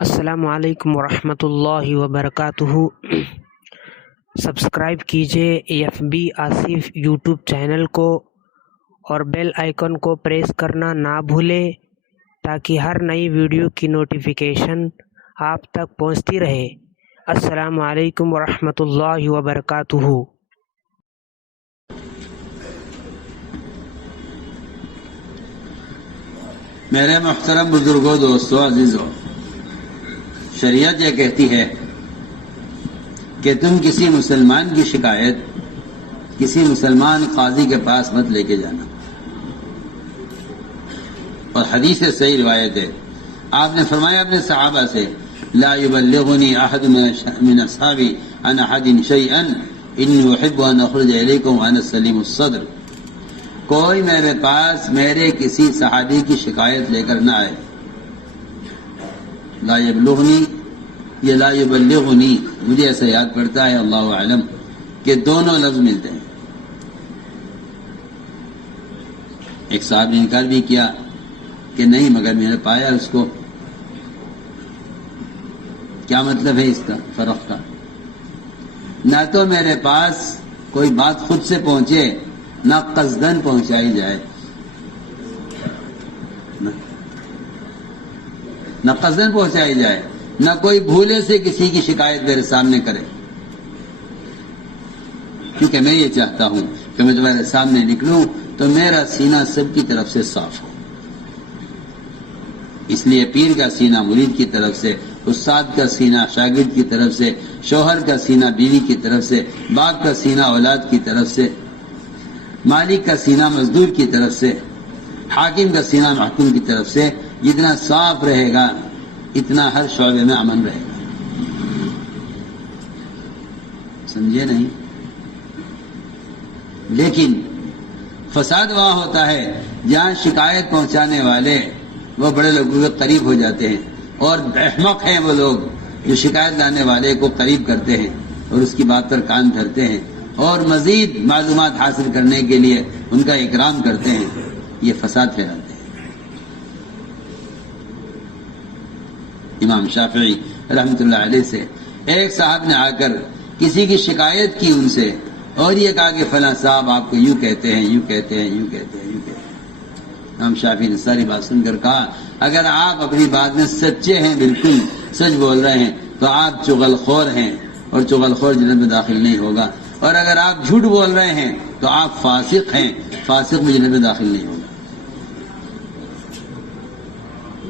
السلام علیکم ورحمۃ اللہ وبرکاتہ۔ سبسکرائب کیجیے FB آصف یوٹیوب چینل کو اور بیل آئیکن کو پریس کرنا نہ بھولیں تاکہ ہر نئی ویڈیو کی نوٹیفیکیشن آپ تک پہنچتی رہے۔ السلام علیکم ورحمۃ اللہ وبرکاتہ۔ میرے محترم بزرگوں، دوستوں، عزیزوں، شریعت یہ کہتی ہے کہ تم کسی مسلمان کی شکایت کسی مسلمان قاضی کے پاس مت لے کے جانا، اور حدیث سے صحیح روایت ہے، آپ نے فرمایا اپنے صحابہ سے، لا يبلغني احد من اصحابي عن احد شيئا اني احب ان اخرج اليكم وانا سليم الصدر۔ کوئی میرے پاس میرے کسی صحابی کی شکایت لے کر نہ آئے۔ لا یبلغنی یا لا یبلغنی، مجھے ایسا یاد پڑتا ہے، اللہ اعلم، کہ دونوں لفظ ملتے ہیں۔ ایک صاحب نے انکار بھی کیا کہ نہیں، مگر میں نے پایا اس کو۔ کیا مطلب ہے اس کا؟ فرق کا، نہ تو میرے پاس کوئی بات خود سے پہنچے، نہ قصدن پہنچائی جائے، نہ قصدن پہنچائی جائے، نہ کوئی بھولے سے کسی کی شکایت میرے سامنے کرے، کیونکہ میں یہ چاہتا ہوں کہ میں تمہارے سامنے نکلوں تو میرا سینہ سب کی طرف سے صاف ہو۔ اس لیے پیر کا سینہ مرید کی طرف سے، استاد کا سینہ شاگرد کی طرف سے، شوہر کا سینہ بیوی کی طرف سے، باپ کا سینہ اولاد کی طرف سے، مالک کا سینہ مزدور کی طرف سے، حاکم کا سینہ محکوم کی طرف سے، جتنا صاف رہے گا اتنا ہر شعبے میں امن رہے گا۔ سمجھے نہیں؟ لیکن فساد وہاں ہوتا ہے جہاں شکایت پہنچانے والے وہ بڑے لوگوں کے قریب ہو جاتے ہیں، اور احمق ہیں وہ لوگ جو شکایت لانے والے کو قریب کرتے ہیں اور اس کی بات پر کان دھرتے ہیں اور مزید معلومات حاصل کرنے کے لیے ان کا اکرام کرتے ہیں، یہ فساد پھیلاتے ہیں۔ امام شافعی رحمۃ اللہ علیہ سے ایک صاحب نے آ کر کسی کی شکایت کی ان سے، اور یہ کہا کہ فلاں صاحب آپ کو یوں کہتے ہیں، یوں کہتے ہیں، یوں کہتے ہیں، یوں کہتے ہیں۔ امام شافعی نے ساری بات سن کر کہا، اگر آپ اپنی بات میں سچے ہیں، بالکل سچ بول رہے ہیں، تو آپ چغل خور ہیں، اور چغل خور جنت میں داخل نہیں ہوگا، اور اگر آپ جھوٹ بول رہے ہیں تو آپ فاسق ہیں، فاسق بھی جنت میں داخل نہیں ہوگا۔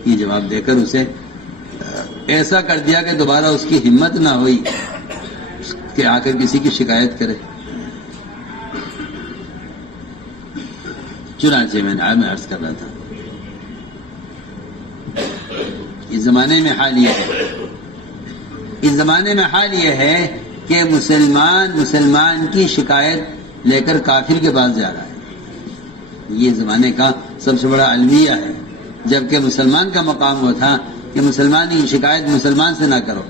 یہ جواب دے کر اسے ایسا کر دیا کہ دوبارہ اس کی ہمت نہ ہوئی کہ آ کر کسی کی شکایت کرے۔ چنانچہ میں عرض کر رہا تھا، اس زمانے میں حال یہ ہے، اس زمانے میں حال یہ ہے کہ مسلمان کی شکایت لے کر کافر کے پاس جا رہا ہے۔ یہ زمانے کا سب سے بڑا المیہ ہے، جبکہ مسلمان کا مقام وہ تھا کہ مسلمان کی شکایت مسلمان سے نہ کرو،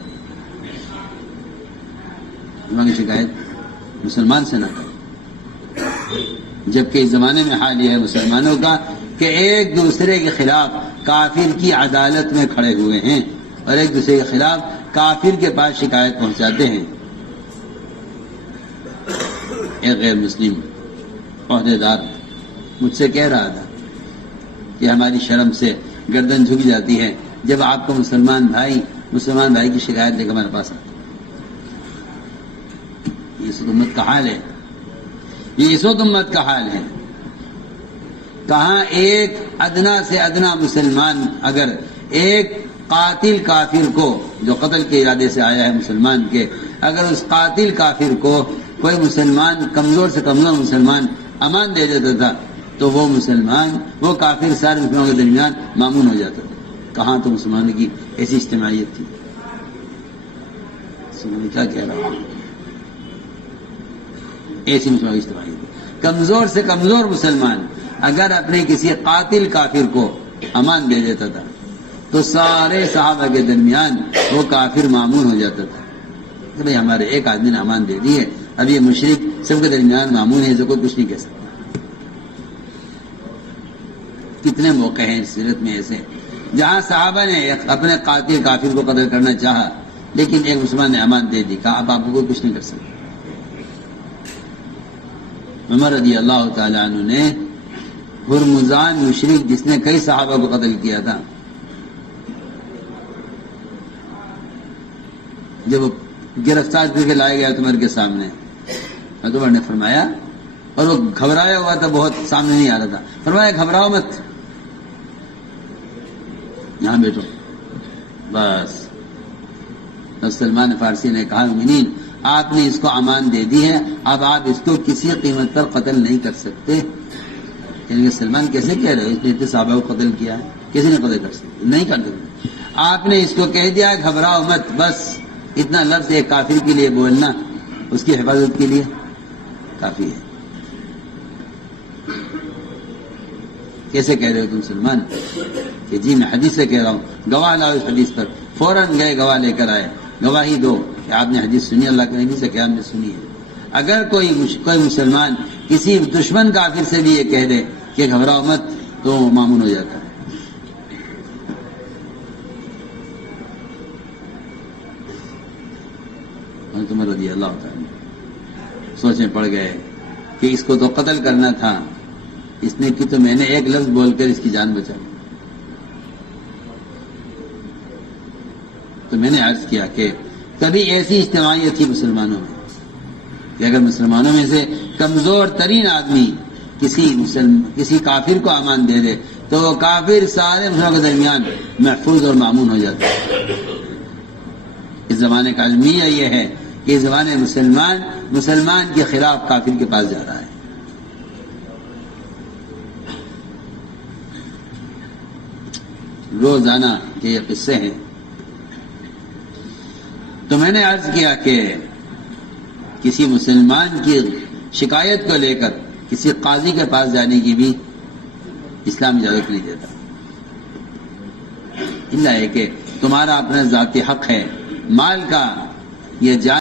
مسلمان کی شکایت مسلمان سے نہ کرو، جبکہ اس زمانے میں حال یہ ہے مسلمانوں کا کہ ایک دوسرے کے خلاف کافر کی عدالت میں کھڑے ہوئے ہیں اور ایک دوسرے کے خلاف کافر کے پاس شکایت پہنچاتے ہیں۔ ایک غیر مسلم عہدے دار مجھ سے کہہ رہا تھا کہ ہماری شرم سے گردن جھک جاتی ہے جب آپ کو مسلمان بھائی کی شکایت لے کر ہمارے پاس آتے۔ یہ اس امت کا حال ہے، یہ اس وقت امت کا حال ہے۔ کہاں ایک ادنا سے ادنا مسلمان اگر ایک قاتل کافر کو، جو قتل کے ارادے سے آیا ہے مسلمان کے، اگر اس قاتل کافر کو کوئی مسلمان، کمزور سے کمزور مسلمان امان دے دیتا تھا تو وہ مسلمان، وہ کافر سارے مسلمانوں کے درمیان معمون ہو جاتا تھا۔ کہاں تو مسلمانوں کی ایسی اجتماعیت تھی؟ کیا کہہ رہا ہوں، ایسی مسلمانوں کی اجتماعیت تھی۔ کمزور سے کمزور مسلمان اگر اپنے کسی قاتل کافر کو امان دے دیتا تھا تو سارے صحابہ کے درمیان وہ کافر معمون ہو جاتا تھا کہ بھئی ہمارے ایک آدمی نے امان دے دی ہے، اب یہ مشرک سب کے درمیان معمون ہے، اسے کوئی کچھ نہیں کہہ سکتا۔ کتنے موقع ہیں سیرت میں ایسے جہاں صحابہ نے اپنے قاتل کافر کو قتل کرنا چاہا لیکن ایک مسلمان نے امان دے دی، کہا اب آپ کو کچھ نہیں کر سکتے۔ عمر رضی اللہ تعالی عنہ نے ہرمزان مشرک جس نے کئی صحابہ کو قتل کیا تھا، جب وہ گرفتار کر کے لایا گیا عمر کے سامنے، عمر نے فرمایا، اور وہ گھبرایا ہوا تھا، بہت سامنے نہیں آ رہا تھا، فرمایا گھبراؤ مت، یہاں بیٹھو بس۔ سلمان فارسی نے کہا مومنین آپ نے اس کو امان دے دی ہے، اب آپ اس کو کسی قیمت پر قتل نہیں کر سکتے۔ یعنی سلمان کیسے کہہ رہے اس نے اتنے صحابہ کو قتل کیا ہے، کسی نے قتل کر سکتے نہیں کر سکتے، آپ نے اس کو کہہ دیا گھبراؤ مت، بس اتنا لفظ ایک کافر کے لیے بولنا اس کی حفاظت کے لیے کافی ہے۔ کیسے کہہ رہے ہو تم سلمان؟ کہ جی میں حدیث سے کہہ رہا ہوں، گواہ لاؤ اس حدیث پر۔ فوراً گئے گواہ لے کر آئے، گواہی دو کہ آپ نے حدیث سنی، اللہ کے نبی سے کہ آپ نے سنی ہے۔ اگر کوئی مسلمان کسی دشمن کافر سے بھی یہ کہہ دے کہ گھبراؤ مت تو معمول ہو جاتا ہے۔ عمر رضی اللہ تعالی سوچ میں پڑ گئے کہ اس کو تو قتل کرنا تھا، اس نے کی تو میں نے ایک لفظ بول کر اس کی جان بچا۔ تو میں نے عرض کیا کہ کبھی ایسی اجتماعیت تھی مسلمانوں میں کہ اگر مسلمانوں میں سے کمزور ترین آدمی کسی کافر کو امان دے دے تو وہ کافر سارے مسلمانوں کے درمیان محفوظ اور مامون ہو جاتا ہے۔ اس زمانے کا المیہ یہ ہے کہ اس زمانے مسلمان کے خلاف کافر کے پاس جا رہا ہے۔ روزانہ کے یہ قصے ہیں۔ تو میں نے عرض کیا کہ کسی مسلمان کی شکایت کو لے کر کسی قاضی کے پاس جانے کی بھی اسلام اجازت نہیں دیتا، اللہ ہے کہ تمہارا اپنا ذاتی حق ہے، مال کا یہ جان